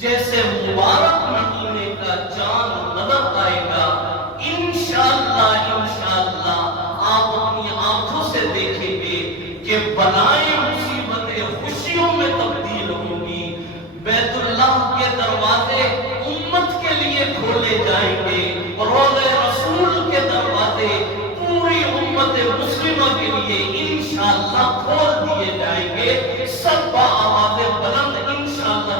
جیسے مبارک مہینے کا چاند نظر آئے گا، انشاءاللہ آپ اپنی آنکھوں سے دیکھیں گے کہ بلائیں مصیبتیں خوشیوں میں تبدیل ہوں گی۔ بیت اللہ کے دروازے امت کے لیے کھولے جائیں گے، روضہ رسول کے دروازے پوری امت مسلمہ کے لیے انشاءاللہ کھول دیے جائیں گے، سب آواز بلند انشاءاللہ۔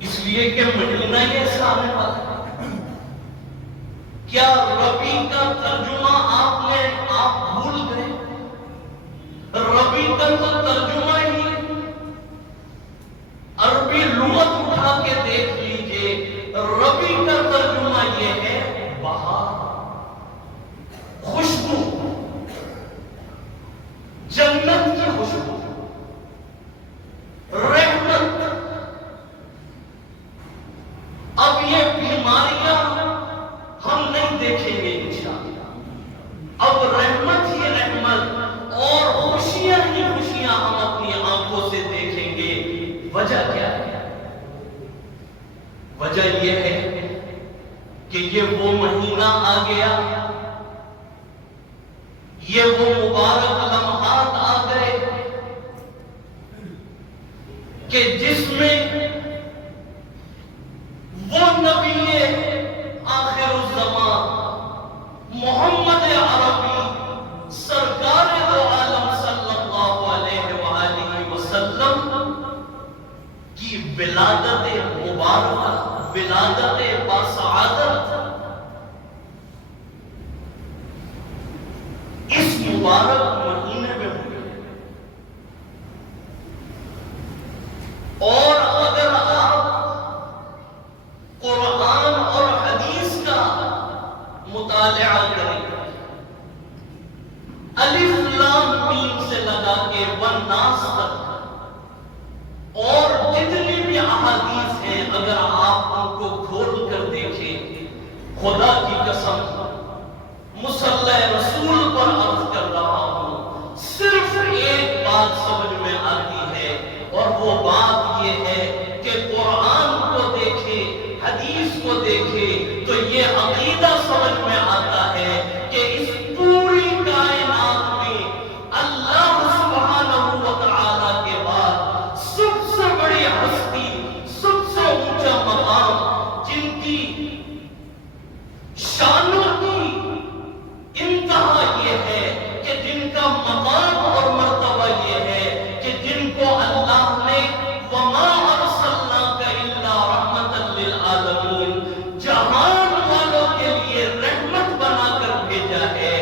اس لیے کہ مہینہ یہ سامنے والا ہے۔ کیا ربیع کا ترجمہ آپ بھول گئے؟ ربیع کا تو ترجمہ ہی عربی لغت اٹھا کے دیکھ لیجئے، ربیع کا ترجمہ یہ ہے بہار، خوشبو، جنت کی خوشبو، رحمت۔ اب یہ بیماریاں ہم نہیں دیکھیں گے انشاءاللہ، اب رحمت ہی رحمت اور خوشیاں ہی خوشیاں ہم اپنی آنکھوں سے دیکھیں گے۔ وجہ کیا ہے؟ وجہ یہ ہے کہ یہ وہ مہینہ آ گیا، یہ وہ مبارک لمحات آ گئے کہ جس میں وہ نبی آخر الزمان محمد عربی سرکار دو عالم صلی اللہ علیہ وآلہ وسلم کی ولادت مبارکہ، ولادت باسعادت اس مبارک مہینے میں ہوئی۔ اور اگر آپ قرآن اور حدیث کا مطالعہ کریں، الف لام میم سے لگا کے والناس تک، اور جتنی بھی احادیث ہیں اگر آپ ان کو کھول کر دیکھیں، خدا کی قسم مصلی رسول پر عرض کر رہا ہوں، صرف ایک بات سمجھ میں آتی ہے، اور وہ بات یہ ہے کہ قرآن کو دیکھے، حدیث کو دیکھے تو یہ عقیدہ سمجھ میں آتا ہے کہ اس پوری کائنات میں اللہ سبحانہ و تعالیٰ کے بعد سب سے بڑی ہستی، سب سے اونچا مقام، جن کی شانوں کی انتہا یہ ہے کہ جن کا مقام اور مرتبہ یہ ہے کہ جن کو اللہ نے وَمَا أَرْسَلْنَاكَ إِلَّا رَحْمَةً لِلْعَالَمِينَ جہان والوں کے لیے رحمت بنا کر بھیجا ہے۔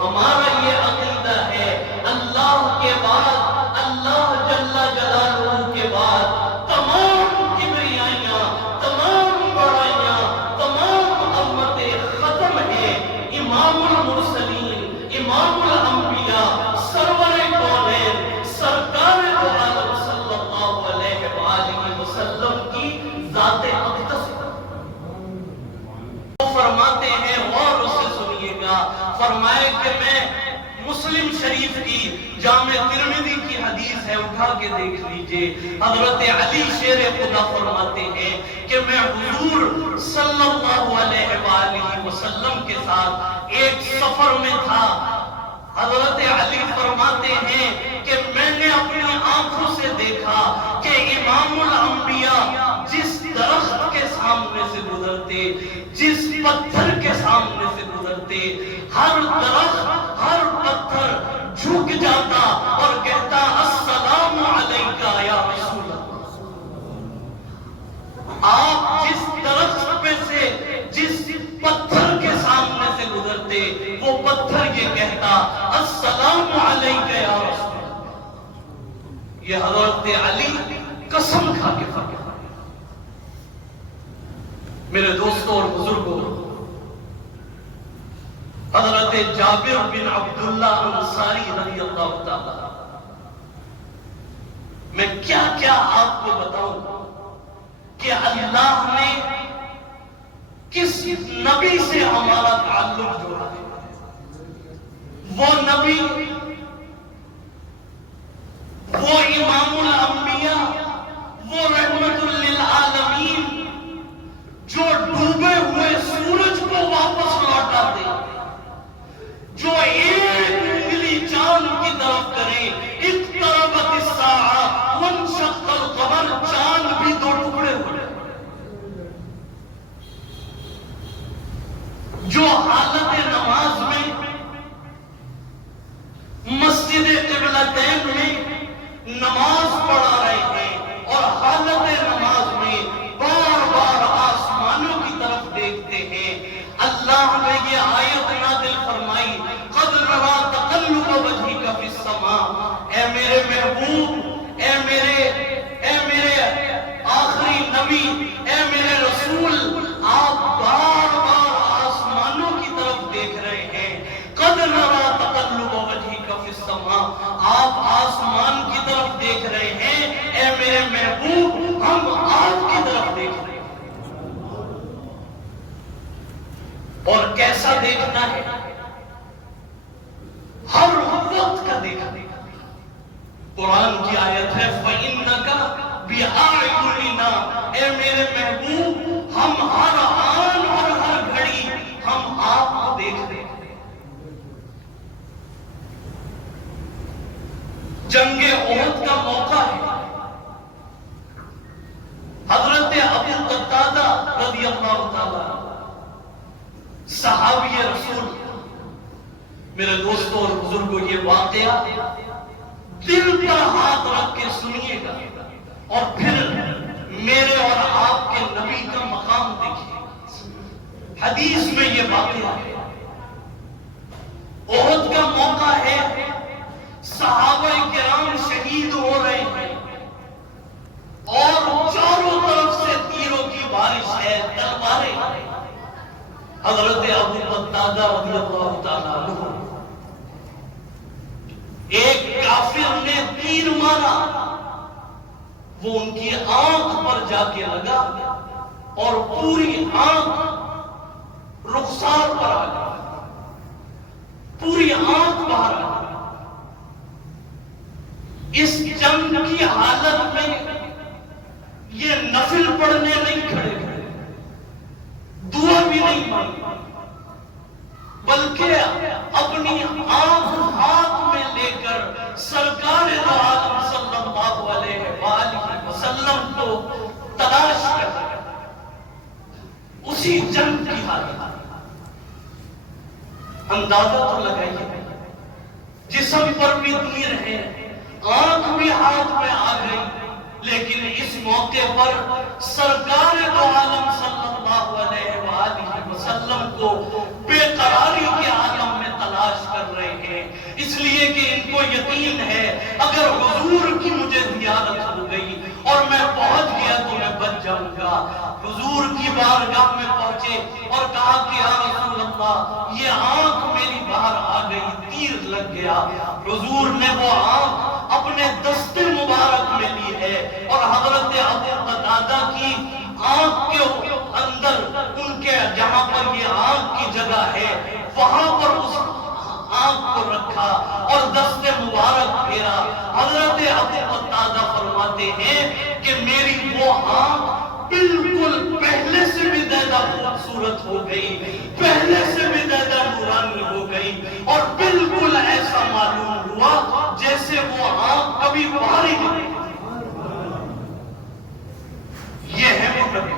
ہمارا یہ عقیدہ ہے اللہ کے بعد، اللہ جل جلالہ کے بعد تمام کبریائیاں، تمام بڑائیاں، تمام عظمتیں ختم ہیں۔ امام المرسلین، امام الانبیاء، سرور کونین، سرکار دو عالم صلی اللہ علیہ وآلہ وسلم کی ذات اقدس فرماتے ہیں، غور سے سنیے گا، فرمائے کہ میں مسلم شریف کی جامع ترمذی کی حدیث ہے، اٹھا کے دیکھ لیجئے، حضرت علی شیر خدا فرماتے ہیں کہ میں حضور صلی اللہ علیہ وآلہ وسلم کے ساتھ ایک سفر میں تھا۔ حضرت علی فرماتے ہیں کہ میں نے اپنی آنکھوں سے دیکھا کہ امام الانبیاء جس درخت کے سامنے سے گزرتے، جس پتھر کے سامنے سے گزرتے، ہر درخت، ہر پتھر جھک جاتا اور کہتا السلام علیکہ یا رسول اللہ۔ آپ جس درخت پہ سے، جس پتھر کے سامنے سے گزرتے، وہ پتھر یہ کہتا السلام علیکہ یا رسول اللہ۔ یہ حضرت علی قسم کھا کے فرماتے۔ میرے دوستوں اور بزرگوں، حضرت جابر بن عبداللہ انصاری رضی اللہ تعالیٰ، میں کیا کیا آپ کو بتاؤں کہ اللہ نے کس نبی سے ہمارا تعلق جوڑا ہے۔ وہ نبی، وہ امام الانبیاء، وہ پر چاند بھی دو ٹکڑے ہو جائے. جو حالت نماز میں مسجد قبلتین میں نماز پڑھا رہے ہیں اور حالت نماز میں بار بار آسمانوں کی طرف دیکھتے ہیں، اللہ نے یہ آیت نازل فرمائی قد نرا تقلب وجهك في السماء. اے میرے محبوب، اے میرے آخری نبی، اے میرے رسول، آپ بار بار آسمانوں کی طرف دیکھ رہے ہیں. قد نرا تقلب وجهك في السماء، آپ آسمان کی طرف دیکھ رہے ہیں. اے میرے محبوب، ہم آپ کی طرف دیکھ رہے ہیں. اور کیسا دیکھنا ہے؟ ہر وقت کا دیکھنا. قرآن کی آیت ہے فَإِنَّكَ بِأَعْيُنِنَا. اے میرے محبوب، ہم ہر آن اور ہر گھڑی ہم آپ کو دیکھ رہے ہیں. جنگ احد کا موقع ہے. حضرت ابو قتادہ رضی اللہ تعالیٰ صحابی رسول، میرے دوستوں اور بزرگوں، یہ واقعہ دل پر ہاتھ رکھ کے سنیے گا اور پھر میرے اور آپ کے نبی کا مقام دیکھیے. حدیث میں یہ واقعہ ہے. احد کا موقع ہے، صحابہ کرام شہید ہو رہے ہیں اور چاروں طرف سے تیروں کی بارش ہے، تلواریں. حضرت ابو قتادہ رضی اللہ تعالیٰ عنہ، ایک کافر نے تیر مارا، وہ ان کی آنکھ پر جا کے لگا اور پوری آنکھ رخسار پر آ گئی، پوری آنکھ باہر آ گئی. اس جنگ کی حالت میں یہ نفل پڑھنے نہیں کھڑے ہوئے، دعا بھی نہیں مانگی، بلکہ اپنی آنکھ ہاتھ میں لے کر سرکار دو عالم صلی اللہ علیہ وآلہ وسلم کو تلاش کر اسی جنگ کی حالت. اندازہ تو لگائیے، جسم پر بھی تیر ہے، آنکھ بھی ہاتھ میں آ گئی، لیکن اس موقع پر سرکار دو عالم صلی اللہ علیہ وآلہ وسلم کو بے قراری کے عالم میں تلاش کر رہے ہیں، اس لیے کہ ان کو یقین ہے اگر حضور کی مجھے زیارت ہو گئی اور میں پہنچ گیا تو میں بچ جاؤں گا. حضور کی بارگاہ میں پہنچے اور کہا کہ یا رسول اللہ، یہ آنکھ میری باہر آ گئی، تیر لگ گیا. حضور نے وہ آنکھ اپنے دستے مبارک میں لی ہے اور حضرت ابو قتادہ کی آنکھ کے اندر، ان کے جہاں پر یہ آنکھ کی جگہ ہے، وہاں پر اس آنکھ کو رکھا اور دستے مبارک پھیرا. حضرت ابو قتادہ فرماتے ہیں کہ میری وہ آنکھ بالکل پہلے سے بھی زیادہ خوبصورت ہو گئی، پہلے سے بھی زیادہ نورانی ہو گئی اور بالکل ایسا معلوم ہوا جیسے وہ آنکھ کبھی باہر ہی نہیں. یہ ہے وہ نبی.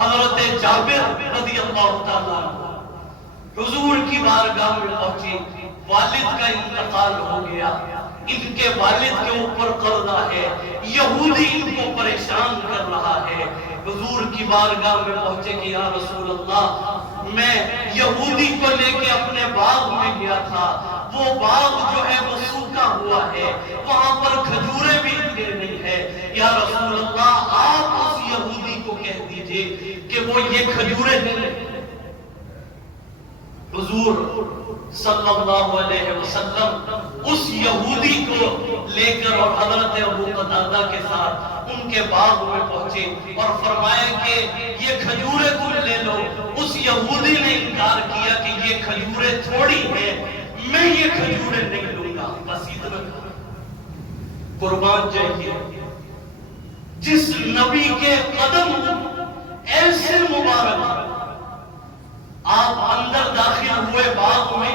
حضرت جابر رضی اللہ تعالیٰ حضور کی بارگاہ میں پہنچے، والد کا انتقال ہو گیا، ان کے والد کے اوپر قرضہ ہے، یہودی ان کو پریشان کر رہا ہے. حضور کی بارگاہ میں پہنچے کہ یا رسول اللہ، میں یہودی کو لے کے اپنے باغ میں گیا تھا، وہ باغ جو ہے وہ سوکھا ہوا ہے، وہاں پر کھجوریں بھی گر نہیں ہے. یا رسول اللہ، آپ اس یہودی کو کہہ دیجئے کہ وہ یہ کھجوریں نہیں لے. حضور صلی اللہ علیہ وسلم اس یہودی کو لے کر اور حضرت ابو قتادہ کے ساتھ ان کے باغ میں پہنچے اور فرمایا کہ یہ کھجوریں تم لے لو. اس یہودی نے انکار کیا کہ یہ کھجوریں تھوڑی ہیں، میں یہ کھجوریں نہیں لوں گا. بس اتنا قربان جائیے، جس نبی کے قدم ایسے مبارک، آپ اندر داخل ہوئے باغ میں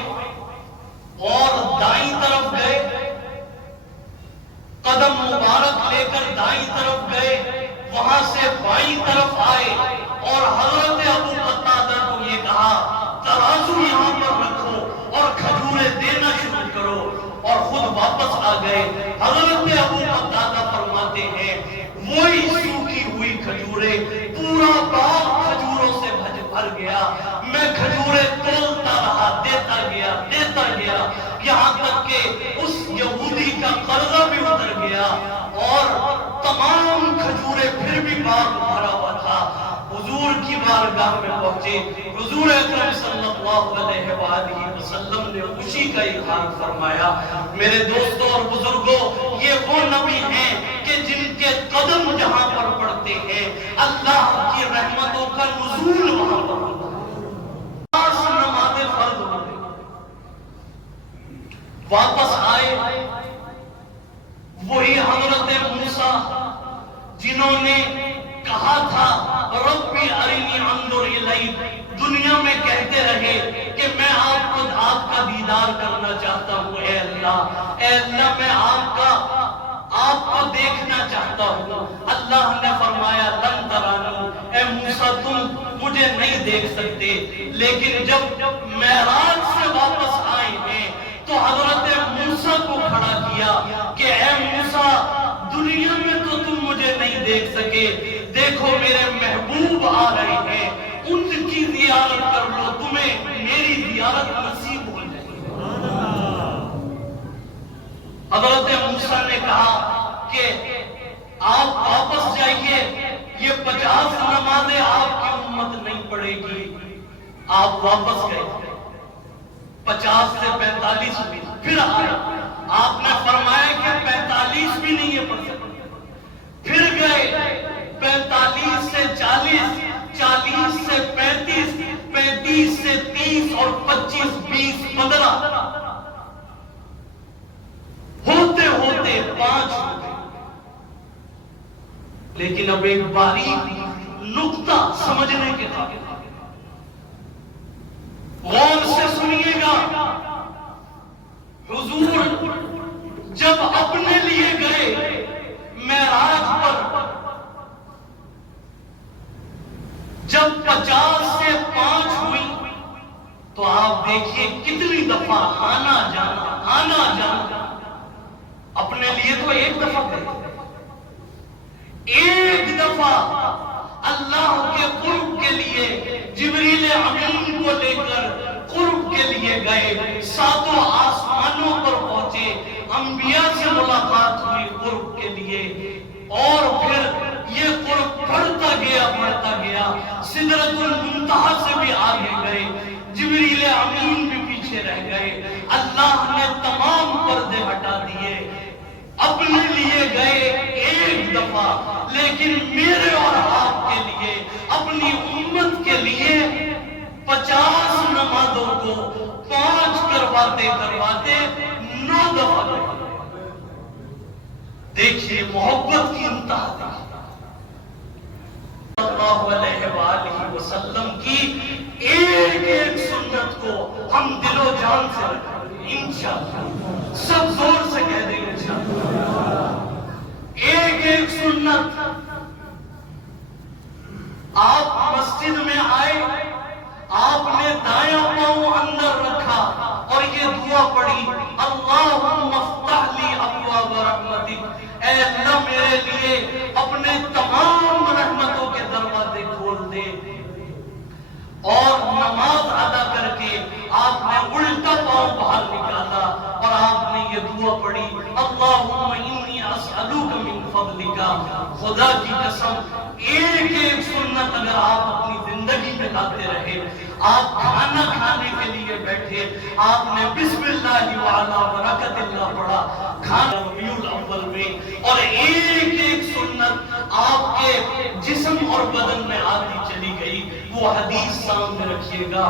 اور دائیں طرف گئے، قدم مبارک لے کر دائیں پھر بھی باغ بھرا ہوا تھا. حضور کی بارگاہ میں پہنچے. حضور اکرم صلی اللہ علیہ وآلہ وسلم نے خوشی کا اظہار فرمایا. میرے دوستوں اور بزرگوں، یہ وہ نبی ہیں کہ جن کے قدم جہاں پر پڑتے ہیں اللہ کی رحمتوں کا نزول وہاں پر ہوتا ہے. نماز فرض ہو گئی، واپس آئے وہی حضرت موسیٰ جنہوں نے کہا تھا ربی ارنی انظر الیک، دنیا میں کہتے رہے کہ میں آپ کا دیدار کرنا چاہتا ہوں. اے اللہ میں آپ کو دیکھنا چاہتا ہوں. اللہ نے فرمایا لن ترانی، اے موسیٰ تم مجھے نہیں دیکھ سکتے. لیکن جب معراج سے واپس آئے ہیں تو حضرت موسیٰ کو کھڑا کیا کہ اے موسیٰ دنیا میں تو تم مجھے نہیں دیکھ سکے، دیکھو میرے محبوب آ رہے ہیں، ان کی زیارت کر لو، تمہیں میری زیارت نصیب ہو جائے. حضرت موسیٰ نے کہا کہ آپ واپس جائیے، یہ 50 نمازیں آپ کی امت نہیں پڑھے گی. آپ واپس گئے، 50 سے 45 ہوئی، پھر آئے. آپ نے فرمایا کہ 45 بھی نہیں ہے پڑھ سکتے. پھر گئے 45 سے 40، 40 سے 35، 35 سے 30 اور 25، 20، 15 ہوتے ہوتے 5 ہو گئے. لیکن اب ایک باریک نقطہ سمجھنے کے قابل، غور سے سنیے گا. حضور جب اپنے لیے گئے معراج پر، جب 50 سے 5 ہوئی تو آپ دیکھیے کتنی دفعہ آنا جانا. اپنے لیے تو ایک دفعہ گئے، ایک دفعہ اللہ کے قرب کے لیے جبریل امین کو لے کر قرب کے لیے گئے. 7 آسمانوں پر پہنچے، انبیاء سے ملاقات ہوئی قرب کے لیے، اور پھر یہ قرب بڑھتا گیا، سدرۃ المنتہا سے بھی آگے گئے، جبریل امین بھی پیچھے رہ گئے. اللہ نے تمام پردے ہٹا دیے، اپنے لیے گئے ایک دفعہ، لیکن میرے اور آپ کے لیے، اپنی امت کے لیے 50 نمازوں کو 5 کرواتے 9 دفعہ گئے. دیکھیے محبت کی انتہا صلی اللہ علیہ وآلہ وسلم کی ایک سنت کو ہم دل و جان سے رکھیں انشاءاللہ. سب زور سے کہہ دیں انشاءاللہ. ایک سنت. آپ مسجد میں آئے، آپ نے دایاں پاؤں اندر رکھا اور یہ دعا پڑھی اللہم افتح لی ابواب رحمتک، اے اللہ میرے لیے اپنے تمام رحمتوں کے دروازے کھول دے. اور نماز ادا کر کے آپ نے الٹا پاؤں باہر نکالا اور آپ نے یہ دعا پڑھی اللہم انی اسألوک من فضلک. خدا کی قسم ایک سنت اگر آپ اپنی زندگی میں لاتے رہے. آپ کھانا کھانے کے لیے بیٹھے، آپ نے بسم اللہ وعلا برکت اللہ پڑھا کھانا ربیع الاول میں، اور ایک سنت آپ کے جسم اور بدن میں آتی چلی گئی. وہ حدیث سامنے رکھیے گا.